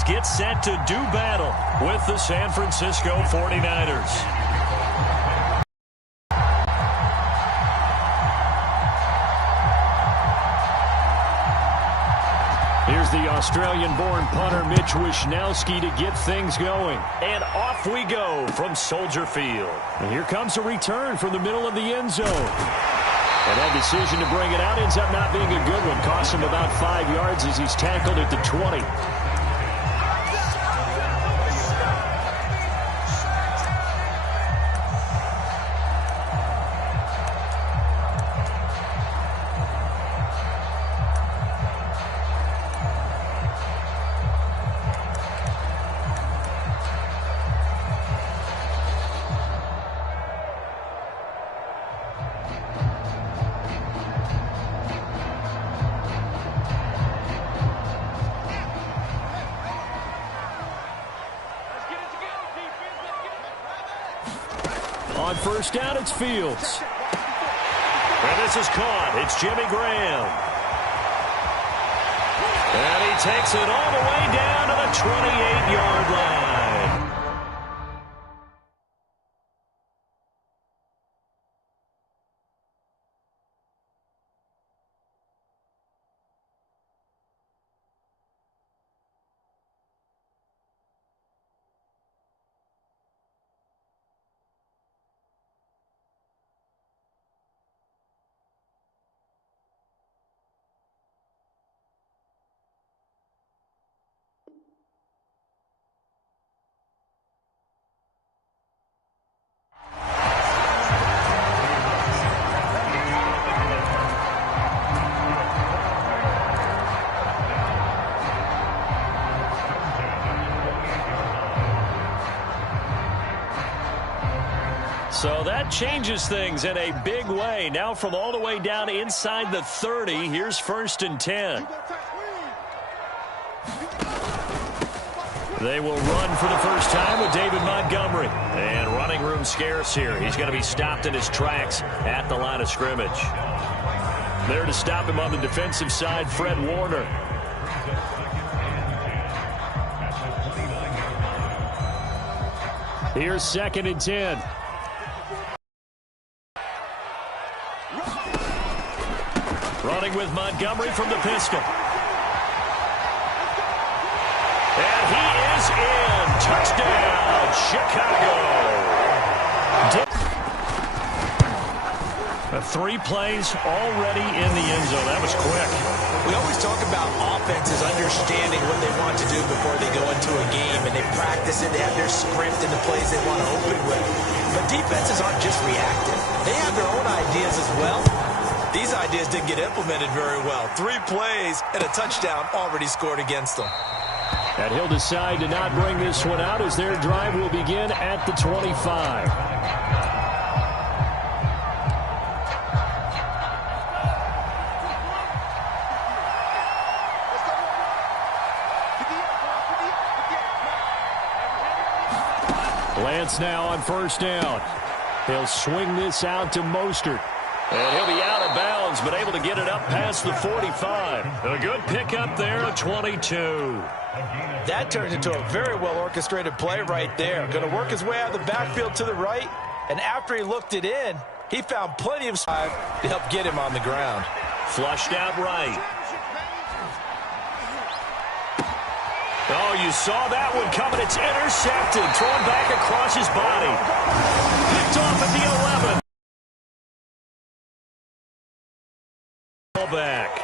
Cowboys get set to do battle with the San Francisco 49ers. Here's the Australian-born punter Mitch Wishnowsky to get things going. And off we go from Soldier Field. And here comes a return from the middle of the end zone. And that decision to bring it out ends up not being a good one. Costs him about 5 yards as he's tackled at the 20. On first down, it's Fields. And this is caught. It's Jimmy Graham. And he takes it all the way down to the 28-yard line. So that changes things in a big way. Now from all the way down inside the 30, here's 1st and 10. They will run for the first time with David Montgomery. And running room scarce here. He's going to be stopped in his tracks at the line of scrimmage. There to stop him on the defensive side, Fred Warner. Here's 2nd and 10. Running with Montgomery from the pistol. And he is in. Touchdown, Chicago. 3 plays already in the end zone. That was quick. We always talk about offenses understanding what they want to do before they go into a game, and they practice it. They have their script and the plays they want to open with. But defenses aren't just reactive. They have their own ideas as well. These ideas didn't get implemented very well. 3 plays and a touchdown already scored against them. And he'll decide to not bring this one out as their drive will begin at the 25. Lance now on first down. He'll swing this out to Mostert. And he'll be out of bounds, but able to get it up past the 45. A good pickup there, a 22. That turns into a very well-orchestrated play right there. Going to work his way out of the backfield to the right, and after he looked it in, he found plenty of time to help get him on the ground. Flushed out right. Oh, you saw that one coming. It's intercepted. Thrown back across his body. Picked off at the 11. Back.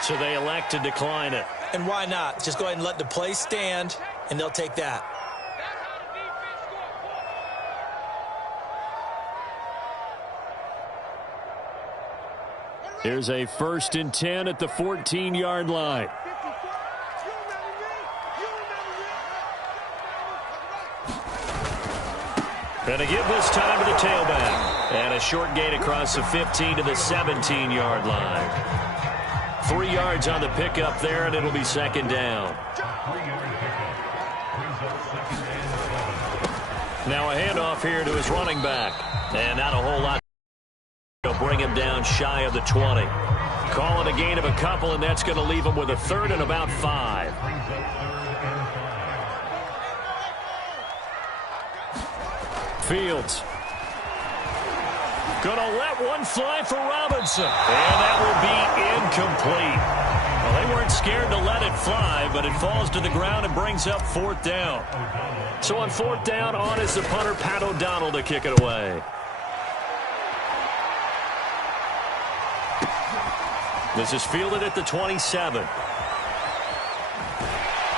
So they elect to decline it. And why not? Just go ahead and let the play stand, and they'll take that. Here's a 1st and 10 at the 14-yard line. And to give this time to the tailback. And a short gain across the 15 to the 17-yard line. 3 yards on the pickup there, and it'll be 2nd down. Now a handoff here to his running back. And not a whole lot. He'll bring him down shy of the 20. Call it a gain of a couple, and that's going to leave him with a 3rd and about 5. Fields. Gonna let one fly for Robinson. And that will be incomplete. Well, they weren't scared to let it fly, but it falls to the ground and brings up 4th down. So on 4th down, on is the punter, Pat O'Donnell, to kick it away. This is fielded at the 27.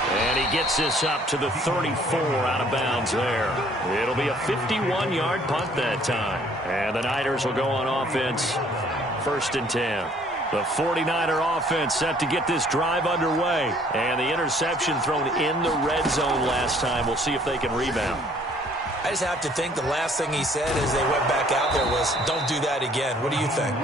And he gets this up to the 34 out of bounds there. It'll be a 51-yard punt that time. And the Niners will go on offense, 1st and 10. The 49er offense set to get this drive underway. And the interception thrown in the red zone last time. We'll see if they can rebound. I just have to think the last thing he said as they went back out there was, don't do that again. What do you think?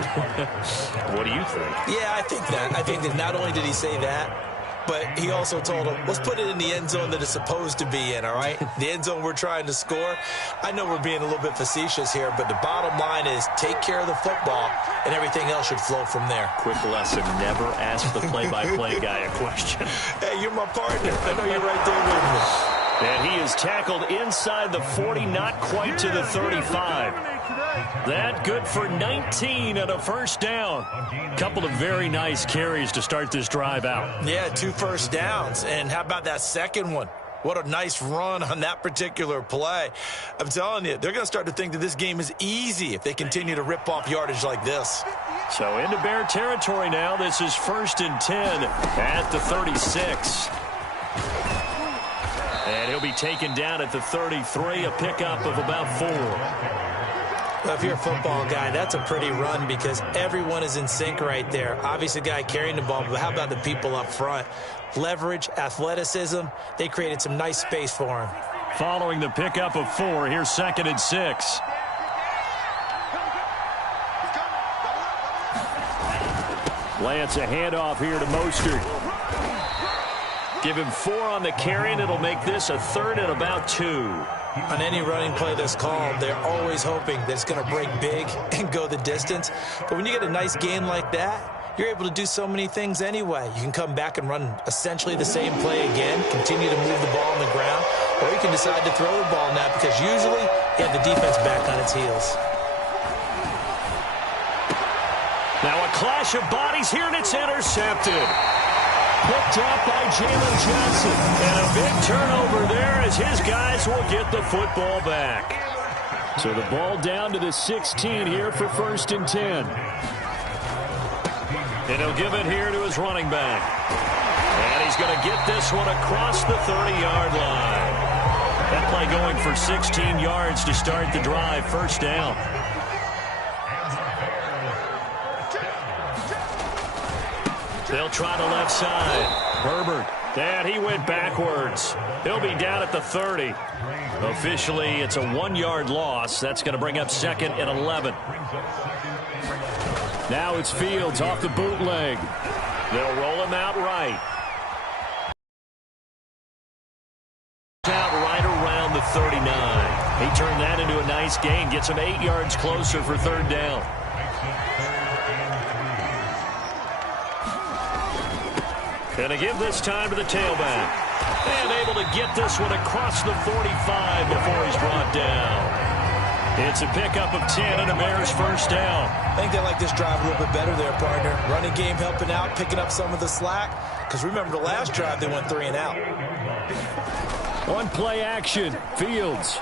What do you think? Yeah, I think that. I think that not only did he say that, but he also told him, let's put it in the end zone that it's supposed to be in, all right? The end zone we're trying to score. I know we're being a little bit facetious here, but the bottom line is take care of the football, and everything else should flow from there. Quick lesson, never ask the play-by-play guy a question. Hey, you're my partner. I know you're right there with me. And he is tackled inside the 40, not quite to the 35. That good for 19 and a 1st down. Couple of very nice carries to start this drive out. Yeah, 2 first downs. And how about that second one? What a nice run on that particular play. I'm telling you, they're going to start to think that this game is easy if they continue to rip off yardage like this. So into Bear territory now. This is 1st and 10 at the 36. And he'll be taken down at the 33, a pickup of about 4. Well, if you're a football guy, that's a pretty run because everyone is in sync right there. Obviously, the guy carrying the ball, but how about the people up front? Leverage, athleticism, they created some nice space for him. Following the pickup of 4, here's 2nd and 6. Lance, a handoff here to Mostert. Give him 4 on the carry, and it'll make this a 3rd and about 2. On any running play that's called, they're always hoping that it's going to break big and go the distance. But when you get a nice game like that, you're able to do so many things anyway. You can come back and run essentially the same play again, continue to move the ball on the ground, or you can decide to throw the ball now because usually you have the defense back on its heels. Now a clash of bodies here, and it's intercepted. Picked up by Jalen Johnson. And a big turnover there as his guys will get the football back. So the ball down to the 16 here for 1st and 10. And he'll give it here to his running back. And he's going to get this one across the 30-yard line. That play going for 16 yards to start the drive, 1st down. They'll try the left side. Herbert. And he went backwards. He'll be down at the 30. Officially, it's a 1-yard loss. That's going to bring up 2nd and 11. Now it's Fields off the bootleg. They'll roll him out right. Out right around the 39. He turned that into a nice gain. Gets him 8 yards closer for 3rd down. Going to give this time to the tailback. And able to get this one across the 45 before he's brought down. It's a pickup of 10 and a Bears 1st down. I think they like this drive a little bit better there, partner. Running game helping out, picking up some of the slack. Because remember the last drive, they went 3 and out. One play action. Fields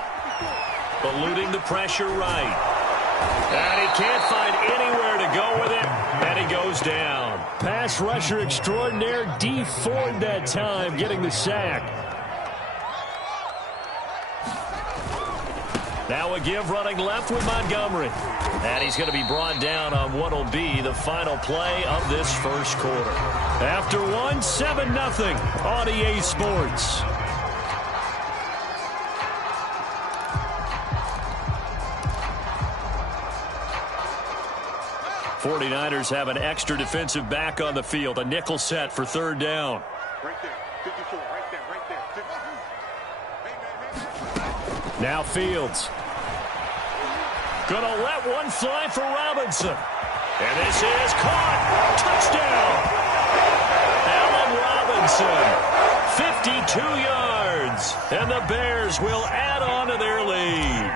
eluding the pressure right. And he can't find anywhere to go with it. And he goes down. Pass rusher extraordinaire, D. Ford that time, getting the sack. Now a give running left with Montgomery. And he's going to be brought down on what will be the final play of this 1st quarter. After 7-0 on EA Sports. '49ers have an extra defensive back on the field. A nickel set for 3rd down. Right there. 54. Right there. Now Fields. Gonna let one fly for Robinson. And this is caught. Touchdown. Allen Robinson. 52 yards. And the Bears will add on to their lead.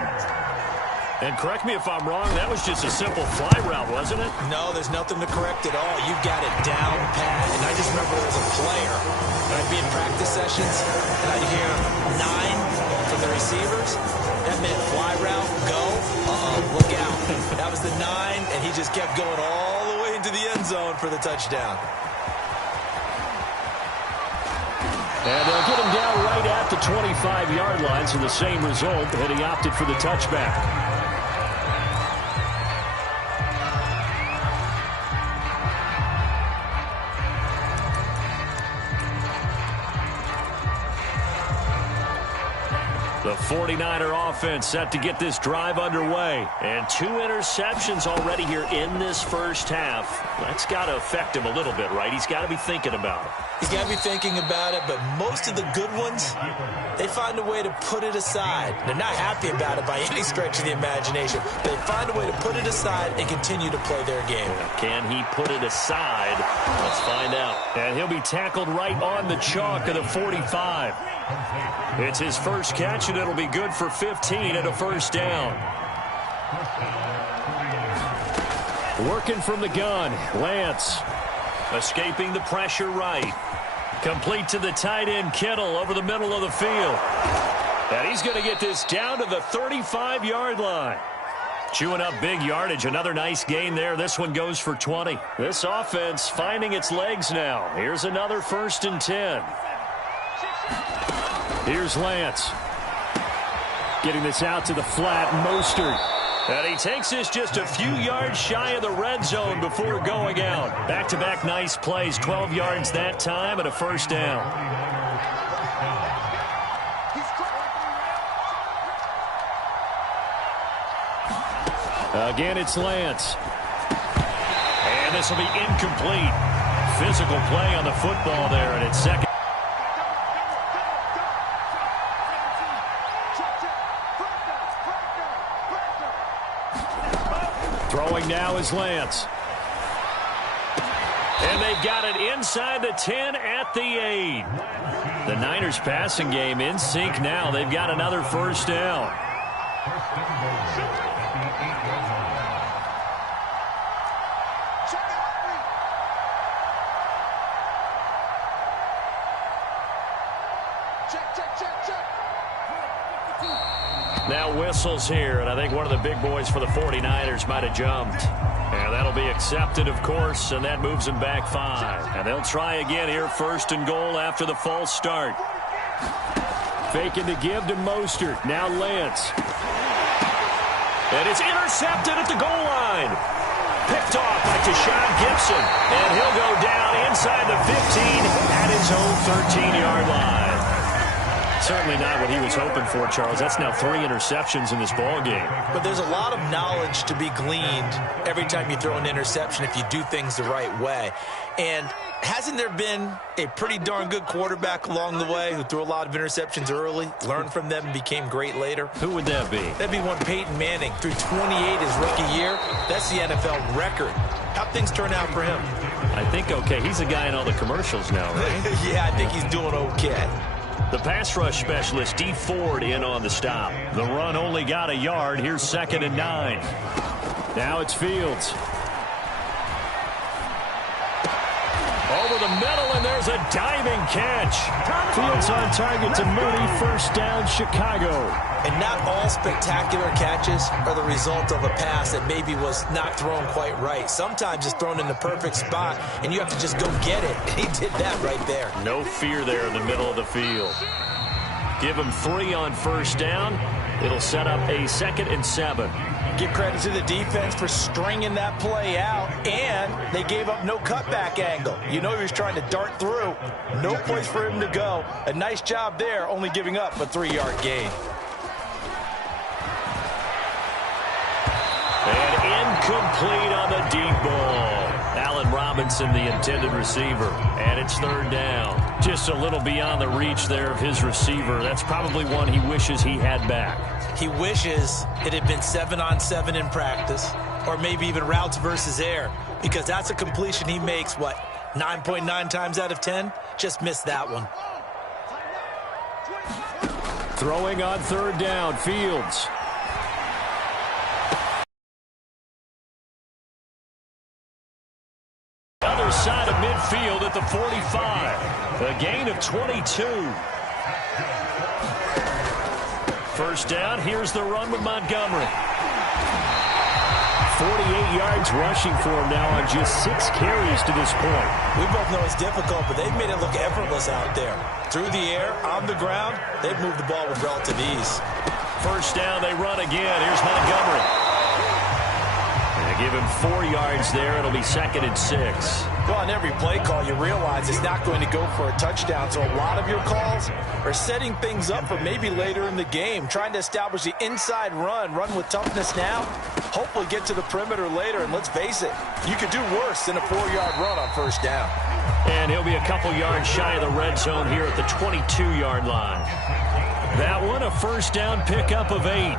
And correct me if I'm wrong, that was just a simple fly route, wasn't it? No, there's nothing to correct at all. You got it down pat. And I just remember there was a player. I'd be in practice sessions, and I'd hear 9 from the receivers. That meant fly route, go. Look out. That was the 9, and he just kept going all the way into the end zone for the touchdown. And they'll get him down right at the 25-yard line, so the same result, and he opted for the touchback. The 49er offense set to get this drive underway. And 2 interceptions already here in this first half. That's got to affect him a little bit, right? He's got to be thinking about it. He's got to be thinking about it, but most of the good ones, they find a way to put it aside. They're not happy about it by any stretch of the imagination. They find a way to put it aside and continue to play their game. Can he put it aside? Let's find out. And he'll be tackled right on the chalk of the 45. It's his first catch, and it'll be good for 15 and a first down. Working from the gun, Lance. Escaping the pressure right. Complete to the tight end, Kittle, over the middle of the field. And he's going to get this down to the 35-yard line. Chewing up big yardage. Another nice gain there. This one goes for 20. This offense finding its legs now. Here's another 1st and 10. Here's Lance. Getting this out to the flat, Mostert. And he takes this just a few yards shy of the red zone before going out. Back-to-back nice plays, 12 yards that time and a first down. Again, it's Lance. And this will be incomplete. Physical play on the football there, and it's second. Throwing now is Lance. And they've got it inside the 10 at the 8. The Niners passing game in sync now. They've got another first down. Now whistles here, and I think one of the big boys for the 49ers might have jumped. And that'll be accepted, of course, and that moves them back 5. And they'll try again here, 1st and goal after the false start. Faking to give to Mostert. Now Lance. And it's intercepted at the goal line. Picked off by Tashawn Gibson. And he'll go down inside the 15 at his own 13-yard line. Certainly not what he was hoping for, Charles. That's now 3 interceptions in this ball game. But there's a lot of knowledge to be gleaned every time you throw an interception if you do things the right way. And hasn't there been a pretty darn good quarterback along the way who threw a lot of interceptions early, learned from them, and became great later? Who would that be? That'd be one Peyton Manning. Threw 28 his rookie year. That's the NFL record. How'd things turn out for him? I think okay. He's a guy in all the commercials now, right? Yeah, I think he's doing okay. The pass rush specialist, D. Ford, in on the stop. The run only got a yard. Here's 2nd and 9. Now it's Fields. Over the middle, and there's a diving catch. Fields on target to Mooney. First down, Chicago. And not all spectacular catches are the result of a pass that maybe was not thrown quite right. Sometimes it's thrown in the perfect spot, and you have to just go get it. And he did that right there. No fear there in the middle of the field. Give him 3 on first down. It'll set up a 2nd and 7. Give credit to the defense for stringing that play out, and they gave up no cutback angle. You know he was trying to dart through. No place for him to go. A nice job there, only giving up a 3-yard gain. And incomplete on the deep ball. Allen Robinson, the intended receiver. And it's 3rd down. Just a little beyond the reach there of his receiver. That's probably one he wishes he had back. He wishes it had been 7-on-7 in practice, or maybe even routes versus air, because that's a completion he makes, 9.9 times out of 10? Just missed that one. Throwing on 3rd down, Fields. 45. A gain of 22. First down, here's the run with Montgomery. 48 yards rushing for him now on just 6 carries to this point. We both know it's difficult, but they've made it look effortless out there. Through the air, on the ground, they've moved the ball with relative ease. First down, they run again. Here's Montgomery. And they give him 4 yards there. It'll be 2nd and 6. Well, on every play call, you realize it's not going to go for a touchdown. So a lot of your calls are setting things up for maybe later in the game, trying to establish the inside run with toughness now, hopefully get to the perimeter later. And let's face it, you could do worse than a 4-yard run on first down. And he'll be a couple yards shy of the red zone here at the 22-yard line. That one, a first down pickup of 8.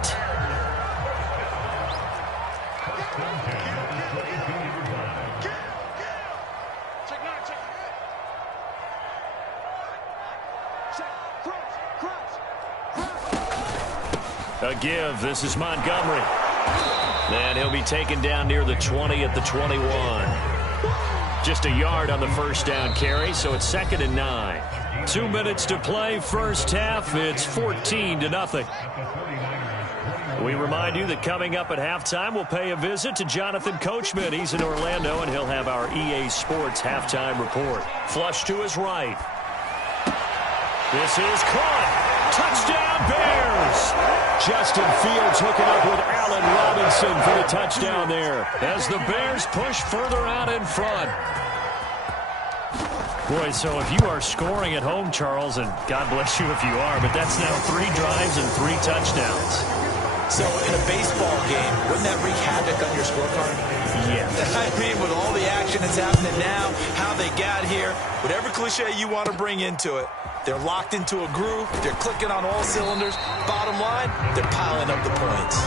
A give. This is Montgomery. And he'll be taken down near the 20 at the 21. Just a yard on the first down carry, so it's 2nd and 9. 2 minutes to play, first half. It's 14-0. We remind you that coming up at halftime, we'll pay a visit to Jonathan Coachman. He's in Orlando, and he'll have our EA Sports halftime report. Flush to his right. This is caught. Touchdown, Bears! Justin Fields hooking up with Allen Robinson for the touchdown there as the Bears push further out in front. Boy, so if you are scoring at home, Charles, and God bless you if you are, but that's now 3 drives and 3 touchdowns. So in a baseball game, wouldn't that wreak havoc on your scorecard? Yeah. I mean, with all the action that's happening now, how they got here, whatever cliche you want to bring into it, they're locked into a groove. They're clicking on all cylinders. Bottom line, they're piling up the points.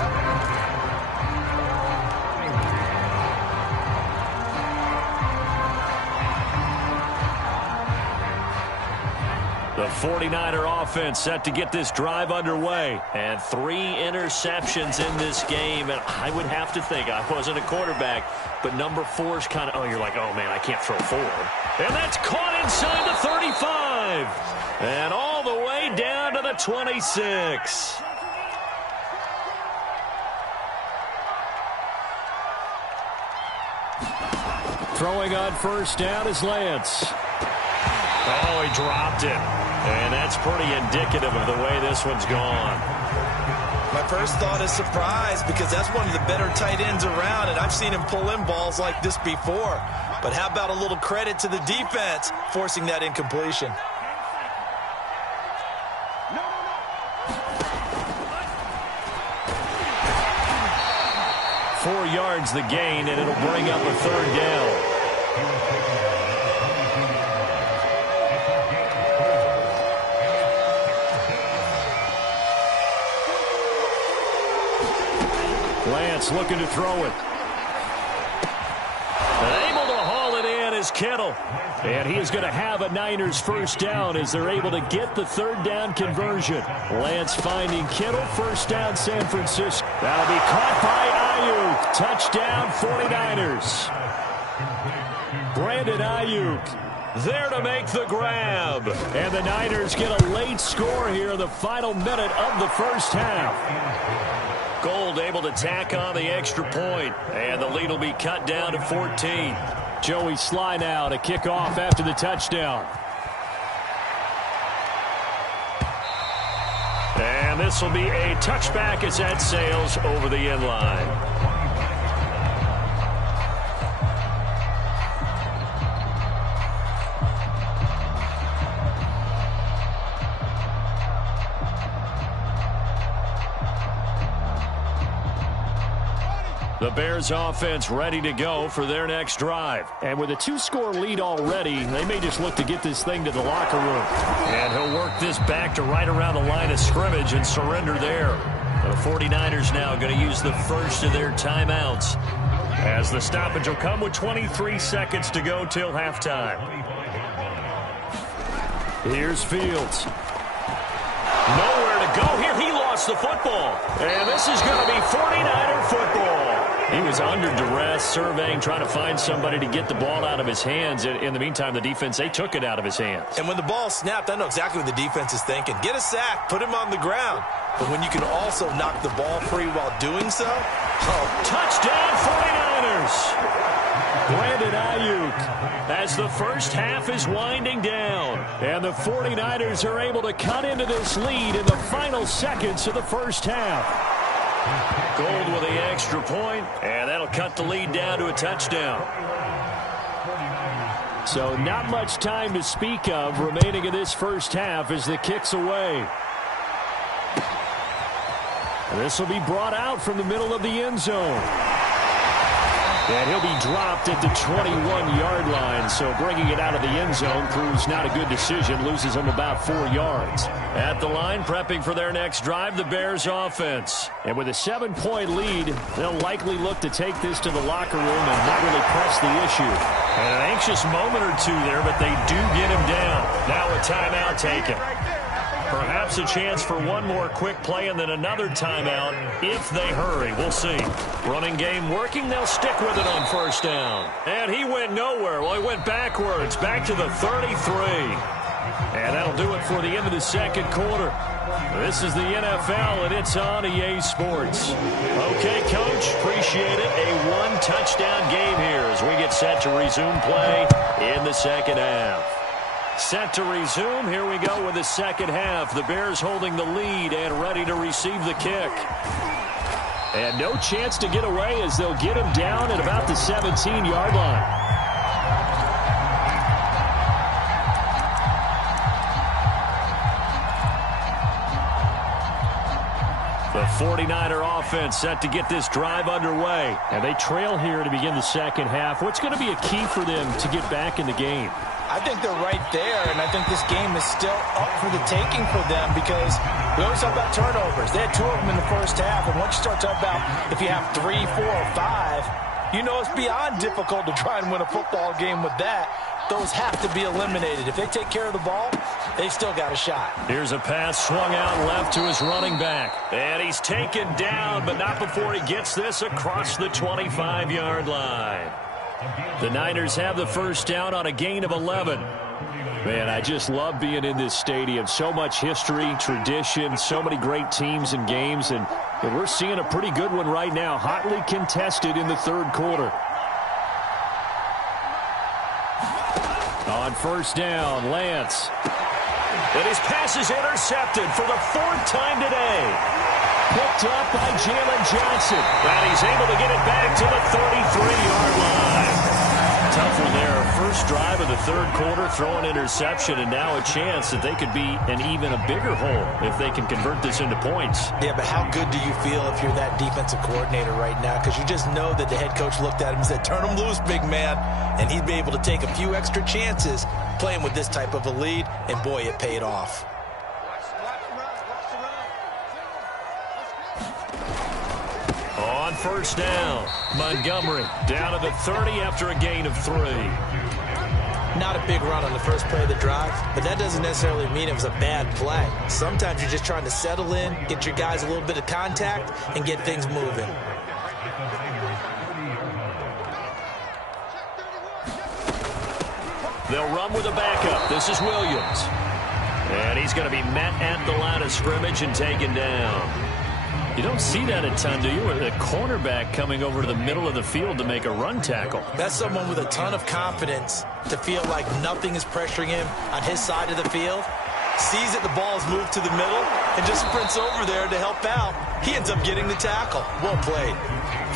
The 49er offense set to get this drive underway. And 3 interceptions in this game. And I would have to think, I wasn't a quarterback, but number 4 is kind of, oh, you're like, oh, man, I can't throw 4. And that's caught inside the 35. And all the way down to the 26. Throwing on first down is Lance. Oh, he dropped it. And that's pretty indicative of the way this one's gone. My first thought is surprise because that's one of the better tight ends around, and I've seen him pull in balls like this before. But how about a little credit to the defense forcing that incompletion? Four yards the gain, and it'll bring up a 3rd down. Lance looking to throw it. Able to haul it in is Kittle. And he is going to have a Niners first down as they're able to get the 3rd down conversion. Lance finding Kittle, first down San Francisco. That'll be caught by Ayuk. Touchdown 49ers. Brandon Ayuk there to make the grab. And the Niners get a late score here in the final minute of the first half. Gold able to tack on the extra point, and the lead will be cut down to 14. Joey Sly now to kick off after the touchdown. And this will be a touchback as that sails over the end line. The Bears offense ready to go for their next drive. And with a 2-score lead already, they may just look to get this thing to the locker room. And he'll work this back to right around the line of scrimmage and surrender there. The 49ers now going to use the first of their timeouts, as the stoppage will come with 23 seconds to go till halftime. Here's Fields. Nowhere to go here. He lost the football. And this is going to be 49er football. He was under duress, surveying, trying to find somebody to get the ball out of his hands. In the meantime, the defense, they took it out of his hands. And when the ball snapped, I know exactly what the defense is thinking. Get a sack, put him on the ground. But when you can also knock the ball free while doing so, touchdown 49ers! Brandon Ayuk as the first half is winding down. And the 49ers are able to cut into this lead in the final seconds of the first half. Gold with the extra point, and that'll cut the lead down to a touchdown. So not much time to speak of remaining in this first half as the kick's away. This will be brought out from the middle of the end zone. And he'll be dropped at the 21-yard line, so bringing it out of the end zone proves not a good decision, loses him about 4 yards. At the line, prepping for their next drive, the Bears offense. And with a 7-point lead, they'll likely look to take this to the locker room and not really press the issue. And an anxious moment or two there, but they do get him down. Now a timeout taken. Perhaps a chance for one more quick play and then another timeout if they hurry. We'll see. Running game working. They'll stick with it on first down. And he went nowhere. Well, he went backwards. Back to the 33. And that'll do it for the end of the second quarter. This is the NFL, and it's on EA Sports. Okay, Coach, appreciate it. A one-touchdown game here as we get set to resume play in the second half. Set to resume. Here we go with the second half. The Bears holding the lead and ready to receive the kick. And no chance to get away as they'll get him down at about the 17-yard line. The 49er offense set to get this drive underway. And they trail here to begin the second half. What's going to be a key for them to get back in the game? I think they're right there, and I think this game is still up for the taking for them because we always talk about turnovers. They had 2 of them in the first half, and once you start talking about if you have 3, 4, or 5, you know it's beyond difficult to try and win a football game with that. Those have to be eliminated. If they take care of the ball, they've still got a shot. Here's a pass swung out left to his running back. And he's taken down, but not before he gets this across the 25-yard line. The Niners have the first down on a gain of 11. Man, I just love being in this stadium. So much history, tradition, so many great teams and games. And we're seeing a pretty good one right now, hotly contested in the third quarter. On first down, Lance. And his pass is intercepted for the 4th time today. Picked up by Jalen Johnson. And he's able to get it back to the 33-yard line. Tough one there. First drive of the third quarter, throw an interception, and now a chance that they could be in even a bigger hole if they can convert this into points. Yeah, but how good do you feel if you're that defensive coordinator right now? Because you just know that the head coach looked at him and said, turn him loose, big man. And he'd be able to take a few extra chances playing with this type of a lead, and boy, it paid off. On first down, Montgomery down to the 30 after a gain of 3. Not a big run on the first play of the drive, but that doesn't necessarily mean it was a bad play. Sometimes you're just trying to settle in, get your guys a little bit of contact, and get things moving. They'll run with a backup. This is Williams. And he's going to be met at the line of scrimmage and taken down. You don't see that a ton, do you? A cornerback coming over to the middle of the field to make a run tackle. That's someone with a ton of confidence to feel like nothing is pressuring him on his side of the field. Sees that the ball is moved to the middle and just sprints over there to help out. He ends up getting the tackle. Well played.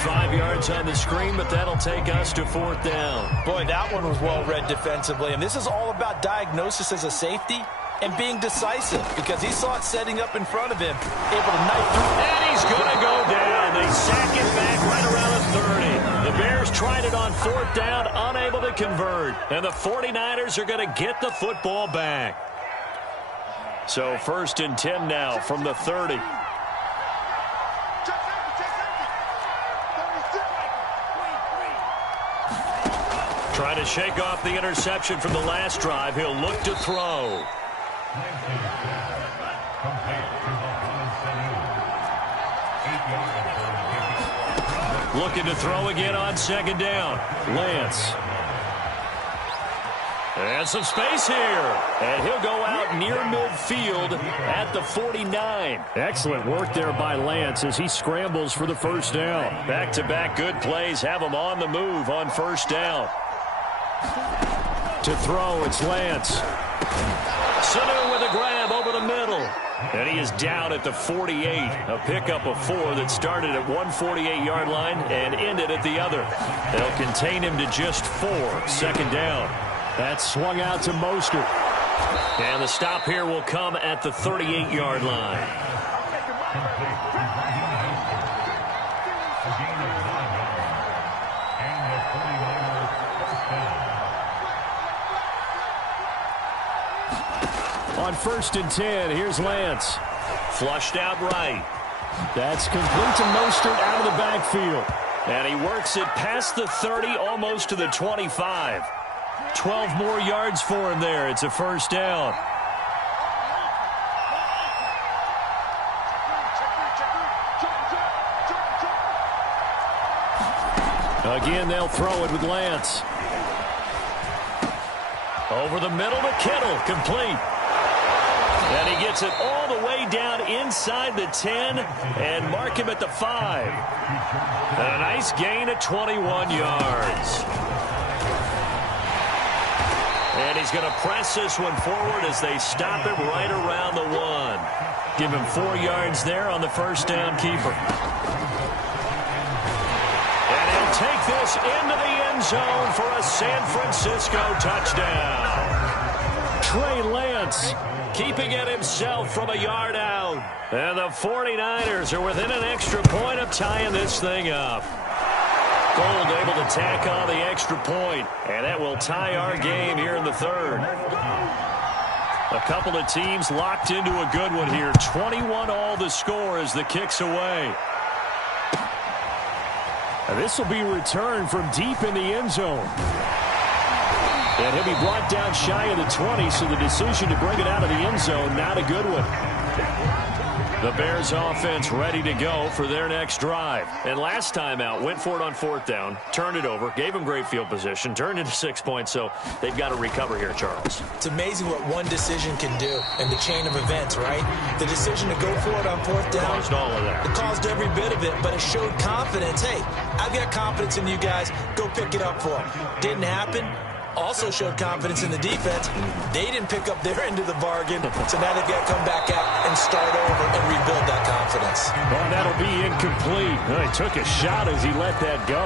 5 yards on the screen, but that'll take us to 4th down. Boy, that one was well read defensively, and this is all about diagnosis as a safety and being decisive because he saw it setting up in front of him, able to knife through. And he's going to go down. They sack it back right around the 30. The Bears tried it on 4th down, unable to convert. And the 49ers are going to get the football back. So 1st and 10 now from the 30. Trying to shake off the interception from the last drive. He'll look to throw. Looking to throw again on second down. Lance. And some space here. And he'll go out near midfield at the 49. Excellent work there by Lance as he scrambles for the first down. Back-to-back good plays have him on the move on first down. To throw, it's Lance. Sanu with a grab over the middle. And he is down at the 48. A pickup of 4 that started at one 48-yard line and ended at the other. They'll contain him to just 4. Second down. That's swung out to Mostert. And the stop here will come at the 38-yard line. On 1st and 10, here's Lance. Flushed out right. That's complete to Mostert out of the backfield. And he works it past the 30, almost to the 25. 12 more yards for him there. It's a first down. Again, they'll throw it with Lance. Over the middle to Kittle. Complete. And he gets it all the way down inside the 10 and mark him at the 5. And a nice gain of 21 yards. And he's going to press this one forward as they stop him right around the 1. Give him 4 yards there on the first down keeper. And he'll take this into the end zone for a San Francisco touchdown. Trey Lance keeping it himself from a yard out. And the 49ers are within an extra point of tying this thing up. Gold able to tack on the extra point, and that will tie our game here in the third. A couple of teams locked into a good one here. 21-all the score as the kick's away. And this will be returned from deep in the end zone. And he'll be brought down shy of the 20, so the decision to bring it out of the end zone, not a good one. The Bears offense ready to go for their next drive. And last time out, went for it on 4th down, turned it over, gave them great field position, turned into 6 points, so they've got to recover here, Charles. It's amazing what one decision can do in the chain of events, right? The decision to go for it on 4th down. Caused all of that. It caused every bit of it, but it showed confidence. Hey, I've got confidence in you guys. Go pick it up for them. Didn't happen. Also showed confidence in the defense. They didn't pick up their end of the bargain, so now they've got to come back out and start over and rebuild that confidence. Well, that'll be incomplete. Well, he took a shot as he let that go,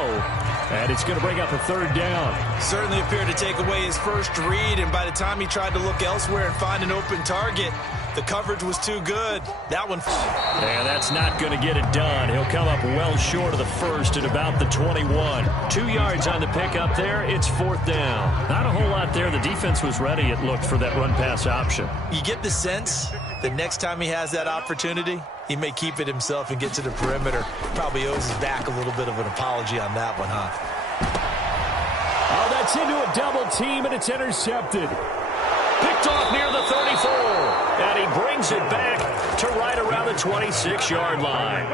and it's going to bring up a 3rd down. Certainly appeared to take away his first read, and by the time he tried to look elsewhere and find an open target, the coverage was too good. That one. And that's not going to get it done. He'll come up well short of the first at about the 21. 2 yards on the pickup there. It's 4th down. Not a whole lot there. The defense was ready, it looked, for that run-pass option. You get the sense that next time he has that opportunity, he may keep it himself and get to the perimeter. Probably owes his back a little bit of an apology on that one, huh? Oh, that's into a double team, and it's intercepted. Picked off near the 34. And he brings it back to right around the 26-yard line.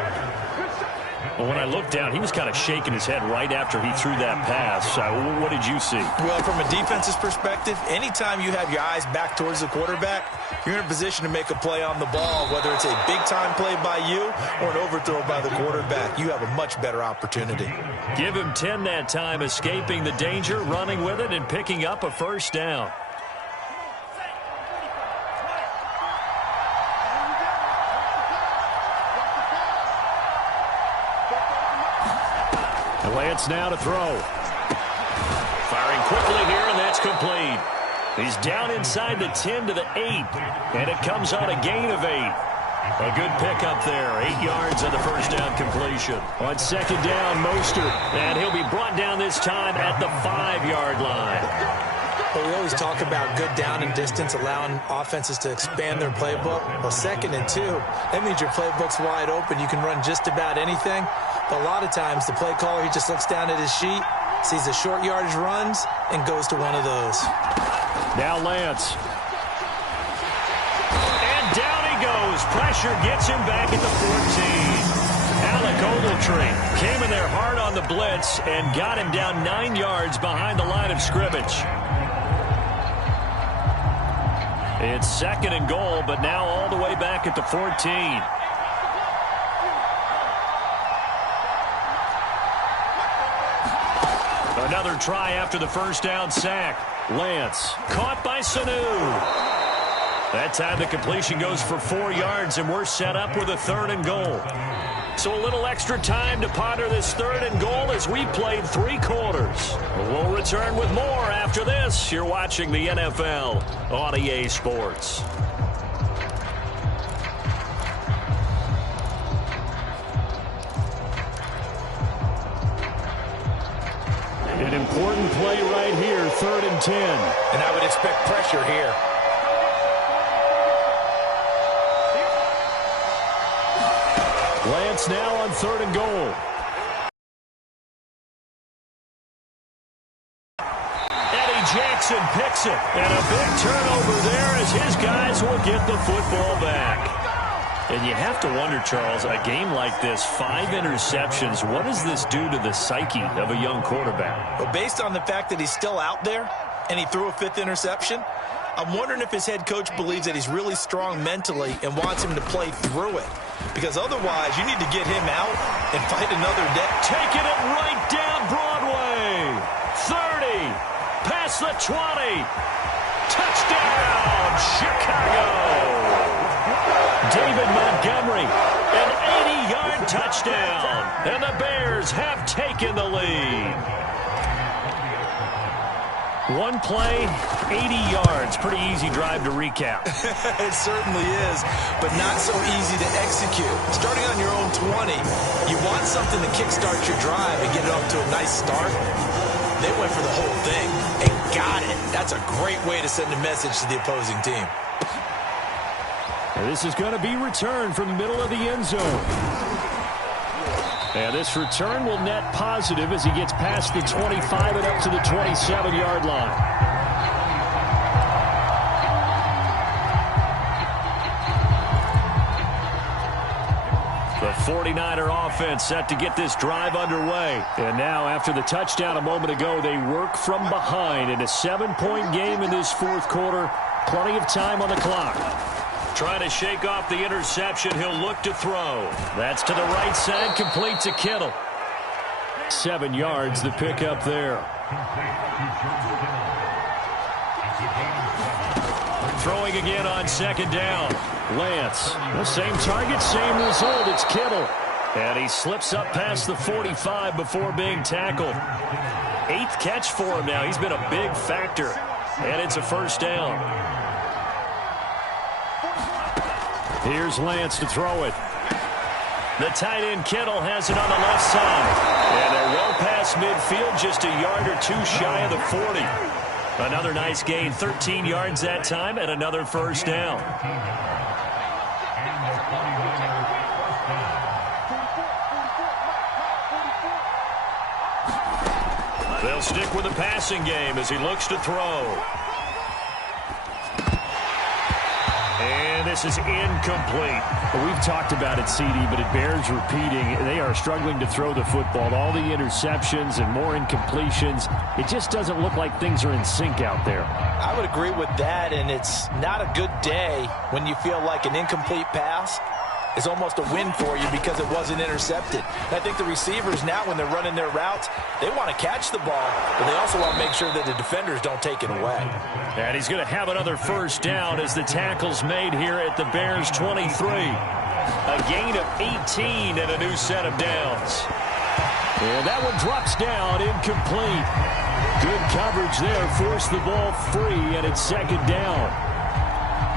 Well, when I looked down, he was kind of shaking his head right after he threw that pass. What did you see? Well, from a defense's perspective, anytime you have your eyes back towards the quarterback, you're in a position to make a play on the ball, whether it's a big-time play by you or an overthrow by the quarterback. You have a much better opportunity. Give him 10 that time, escaping the danger, running with it, and picking up a first down. Lance now to throw. Firing quickly here, and that's complete. He's down inside the 10 to the 8, and it comes on a gain of 8. A good pickup there. 8 yards on the first down completion. On second down, Mostert, and he'll be brought down this time at the 5-yard line. Well, we always talk about good down and distance, allowing offenses to expand their playbook. Well, 2nd and 2, that means your playbook's wide open. You can run just about anything. But a lot of times, the play caller, he just looks down at his sheet, sees the short yardage runs, and goes to one of those. Now Lance. And down he goes. Pressure gets him back at the 14. Alec Ogletree came in there hard on the blitz and got him down 9 yards behind the line of scrimmage. It's 2nd and goal, but now all the way back at the 14. Another try after the first down sack. Lance caught by Sanu. That time the completion goes for 4 yards, and we're set up with a 3rd and goal. So a little extra time to ponder this 3rd and goal as we played 3 quarters. We'll return with more after this. You're watching the NFL on EA Sports. An important play right here, 3rd and 10. And I would expect pressure here. Lance now on 3rd and goal. Eddie Jackson picks it. And a big turnover there as his guys will get the football back. And you have to wonder, Charles, a game like this, 5 interceptions, what does this do to the psyche of a young quarterback? Well, based on the fact that he's still out there and he threw a 5th interception, I'm wondering if his head coach believes that he's really strong mentally and wants him to play through it. Because otherwise, you need to get him out and fight another day. Taking it right down Broadway. 30. Past the 20. Touchdown, Chicago. David Montgomery, an 80-yard touchdown. And the Bears have taken the lead. One play, 80 yards. Pretty easy drive to recap. It certainly is, but not so easy to execute. Starting on your own 20, you want something to kickstart your drive and get it off to a nice start. They went for the whole thing and got it. That's a great way to send a message to the opposing team. And this is going to be returned from the middle of the end zone. And this return will net positive as he gets past the 25 and up to the 27-yard line. The 49er offense set to get this drive underway. And now, after the touchdown a moment ago, they work from behind in a 7-point game in this 4th quarter. Plenty of time on the clock. Trying to shake off the interception. He'll look to throw. That's to the right side, complete to Kittle. 7 yards, the pickup there. Throwing again on 2nd down. Lance, the same target, same result. It's Kittle. And he slips up past the 45 before being tackled. 8th catch for him now. He's been a big factor. And it's a 1st down. Here's Lance to throw it. The tight end Kittle has it on the left side. And they're well past midfield, just a yard or 2 shy of the 40. Another nice gain, 13 yards that time, and another 1st down. They'll stick with the passing game as he looks to throw. And this is incomplete. Well, we've talked about it, CD, but it bears repeating. They are struggling to throw the football. All the interceptions and more incompletions. It just doesn't look like things are in sync out there. I would agree with that, and it's not a good day when you feel like an incomplete pass is almost a win for you because it wasn't intercepted. And I think the receivers now, when they're running their routes, they want to catch the ball, but they also want to make sure that the defenders don't take it away. And he's going to have another 1st down as the tackle's made here at the Bears 23. A gain of 18 and a new set of downs. And that one drops down, incomplete. Good coverage there, forced the ball free, and it's 2nd down.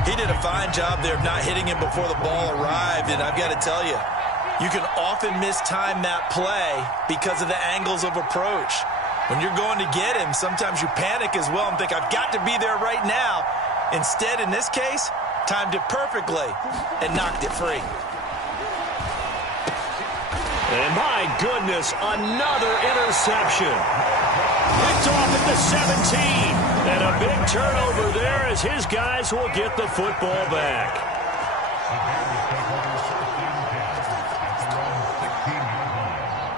He did a fine job there of not hitting him before the ball arrived, and I've got to tell you, you can often mistime that play because of the angles of approach. When you're going to get him, sometimes you panic as well and think, I've got to be there right now. Instead, in this case, timed it perfectly and knocked it free. And my goodness, another interception. Picked off at the 17. And a big turnover there as his guys will get the football back.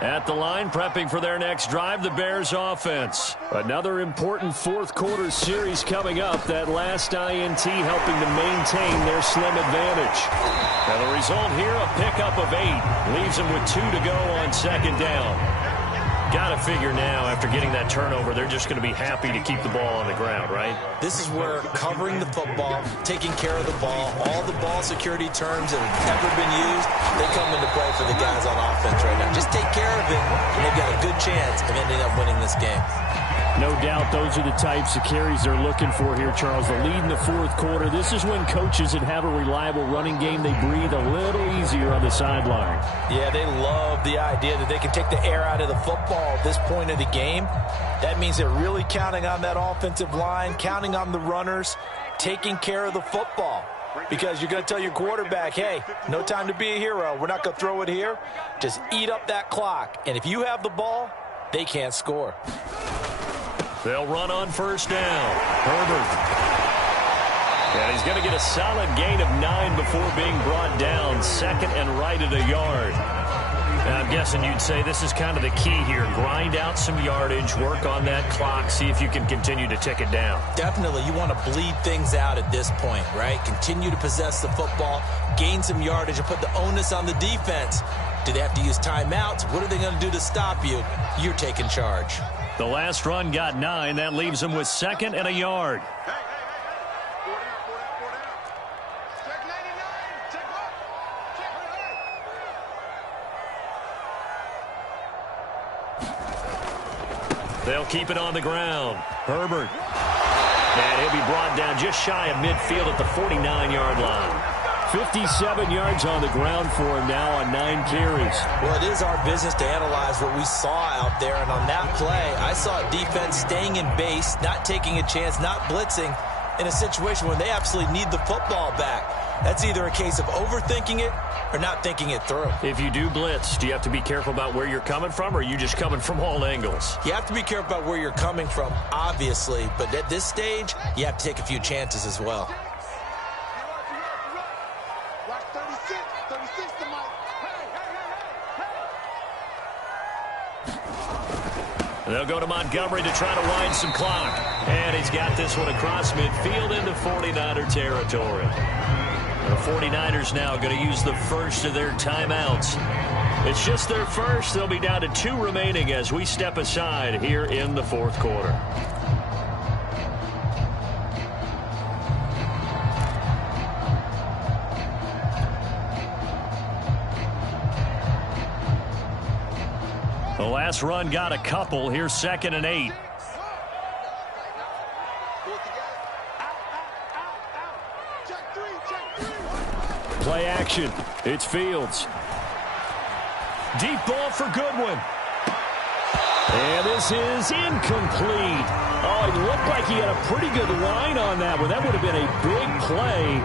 At the line, prepping for their next drive, the Bears offense. Another important fourth-quarter series coming up. That last INT helping to maintain their slim advantage. Now the result here, a pickup of 8. Leaves them with 2 to go on second down. Got to figure now, after getting that turnover, they're just going to be happy to keep the ball on the ground, right? This is where covering the football, taking care of the ball, all the ball security terms that have ever been used, they come into play for the guys on offense right now. Just take care of it, and they've got a good chance of ending up winning this game. No doubt those are the types of carries they're looking for here, Charles. The lead in the fourth quarter. This is when coaches that have a reliable running game, they breathe a little easier on the sideline. Yeah, they love the idea that they can take the air out of the football at this point of the game. That means they're really counting on that offensive line, counting on the runners, taking care of the football. Because you're going to tell your quarterback, hey, no time to be a hero. We're not going to throw it here. Just eat up that clock. And if you have the ball, they can't score. They'll run on first down. Herbert. And he's going to get a solid gain of 9 before being brought down. Second and right at a yard. Now, I'm guessing you'd say this is kind of the key here. Grind out some yardage, work on that clock, see if you can continue to tick it down. Definitely. You want to bleed things out at this point, right? Continue to possess the football, gain some yardage, and put the onus on the defense. Do they have to use timeouts? What are they going to do to stop you? You're taking charge. The last run got 9. That leaves them with second and a yard. They'll keep it on the ground. Herbert. And he'll be brought down just shy of midfield at the 49-yard line. 57 yards on the ground for him now on 9 carries. Well, it is our business to analyze what we saw out there, and on that play, I saw defense staying in base, not taking a chance, not blitzing in a situation where they absolutely need the football back. That's either a case of overthinking it or not thinking it through. If you do blitz, do you have to be careful about where you're coming from, or are you just coming from all angles? You have to be careful about where you're coming from, obviously, but at this stage, you have to take a few chances as well. They'll go to Montgomery to try to wind some clock. And he's got this one across midfield into 49er territory. The 49ers now going to use the first of their timeouts. It's just their first. They'll be down to 2 remaining as we step aside here in the fourth quarter. The last run got a couple. Here's second and 8. Play action. It's Fields. Deep ball for Goodwin. And this is incomplete. Oh, it looked like he had a pretty good line on that one. That would have been a big play,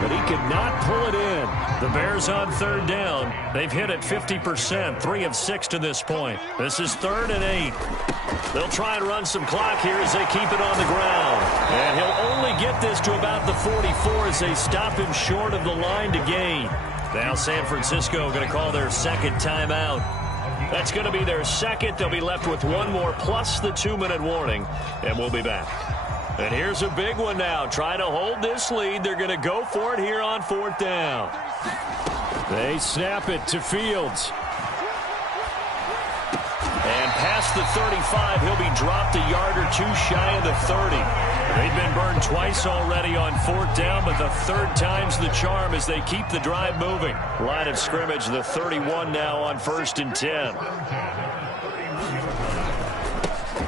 but he could not pull it in. The Bears on third down. They've hit it 50%, 3 of 6 to this point. This is 3rd and 8. They'll try and run some clock here as they keep it on the ground. And he'll only get this to about the 44 as they stop him short of the line to gain. Now San Francisco going to call their second timeout. That's going to be their second. They'll be left with 1 more plus the 2-minute warning, and we'll be back. And here's a big one now. Trying to hold this lead. They're going to go for it here on 4th down. They snap it to Fields. And past the 35, he'll be dropped a yard or 2 shy of the 30. They've been burned twice already on 4th down, but the 3rd time's the charm as they keep the drive moving. Line of scrimmage, the 31 now on 1st and 10.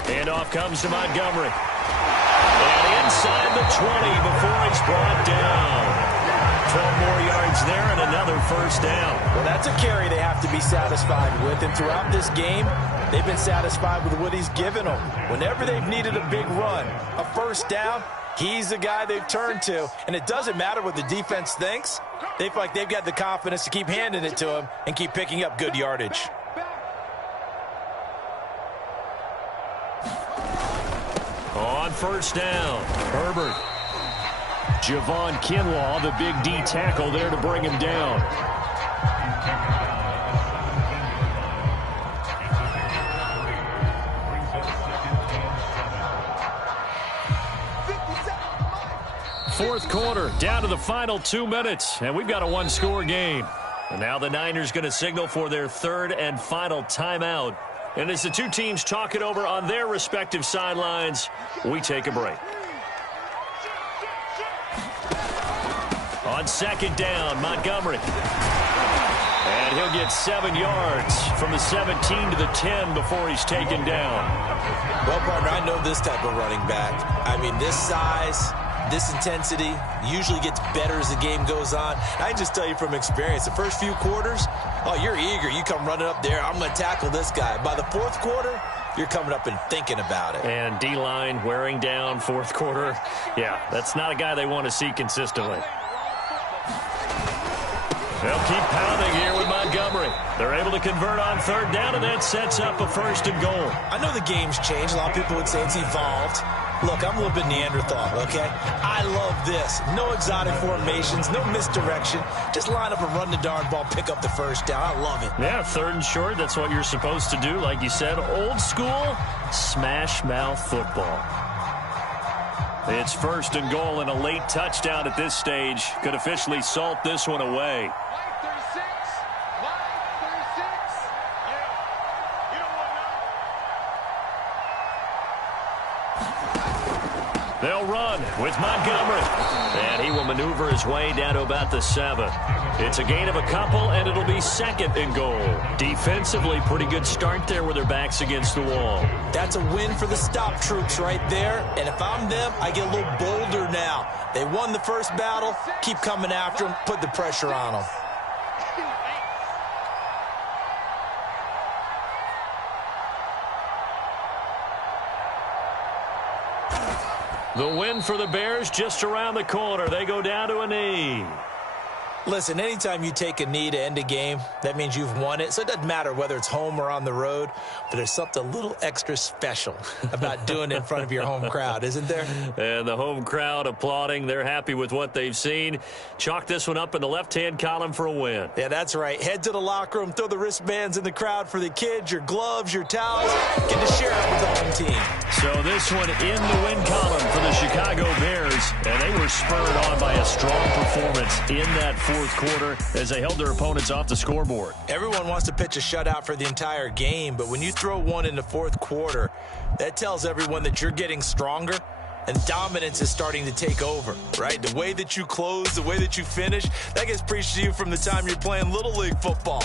Handoff comes to Montgomery. And inside the 20 before he's brought down. 12 more yards there and another 1st down. Well, that's a carry they have to be satisfied with. And throughout this game, they've been satisfied with what he's given them. Whenever they've needed a big run, a 1st down, he's the guy they've turned to. And it doesn't matter what the defense thinks. They feel like they've got the confidence to keep handing it to him and keep picking up good yardage. On 1st down, Herbert. Javon Kinlaw, the big D tackle there to bring him down. fourth quarter, down to the final 2 minutes, and we've got a one-score game. And now the Niners going to signal for their third and final timeout. And as the two teams talk it over on their respective sidelines, we take a break. On second down, Montgomery. And he'll get 7 yards from the 17 to the 10 before he's taken down. Well, partner, I know this type of running back. I mean, this size, this intensity usually gets better as the game goes on. I can just tell you from experience, the first few quarters, oh, you're eager. You come running up there, I'm going to tackle this guy. By the fourth quarter, you're coming up and thinking about it. And D-line wearing down fourth quarter. Yeah, that's not a guy they want to see consistently. They'll keep pounding here with Montgomery. They're able to convert on third down, and that sets up a first and goal. I know the game's changed. A lot of people would say it's evolved. Look, I'm a little bit Neanderthal, okay? I love this. No exotic formations, no misdirection. Just line up and run the darn ball, pick up the first down. I love it. Yeah, third and short, that's what you're supposed to do. Like you said, old school, smash mouth football. It's first and goal, and a late touchdown at this stage could officially salt this one away. They'll run with Montgomery. And he will maneuver his way down to about the 7. It's a gain of a couple, and it'll be second and goal. Defensively, pretty good start there with their backs against the wall. That's a win for the stop troops right there. And if I'm them, I get a little bolder now. They won the first battle. Keep coming after them. Put the pressure on them. The win for the Bears just around the corner. They go down to a knee. Listen, anytime you take a knee to end a game, that means you've won it. So it doesn't matter whether it's home or on the road, but there's something a little extra special about doing it in front of your home crowd, isn't there? And the home crowd applauding. They're happy with what they've seen. Chalk this one up in the left-hand column for a win. Yeah, that's right. Head to the locker room, throw the wristbands in the crowd for the kids, your gloves, your towels. Get to share it with the home team. So this one in the win column for the Chicago Bears, and they were spurred on by a strong performance in that fourth quarter as they held their opponents off the scoreboard. Everyone wants to pitch a shutout for the entire game, but when you throw one in the fourth quarter, that tells everyone that you're getting stronger and dominance is starting to take over, right? The way that you close, the way that you finish, that gets preached to you from the time you're playing Little League football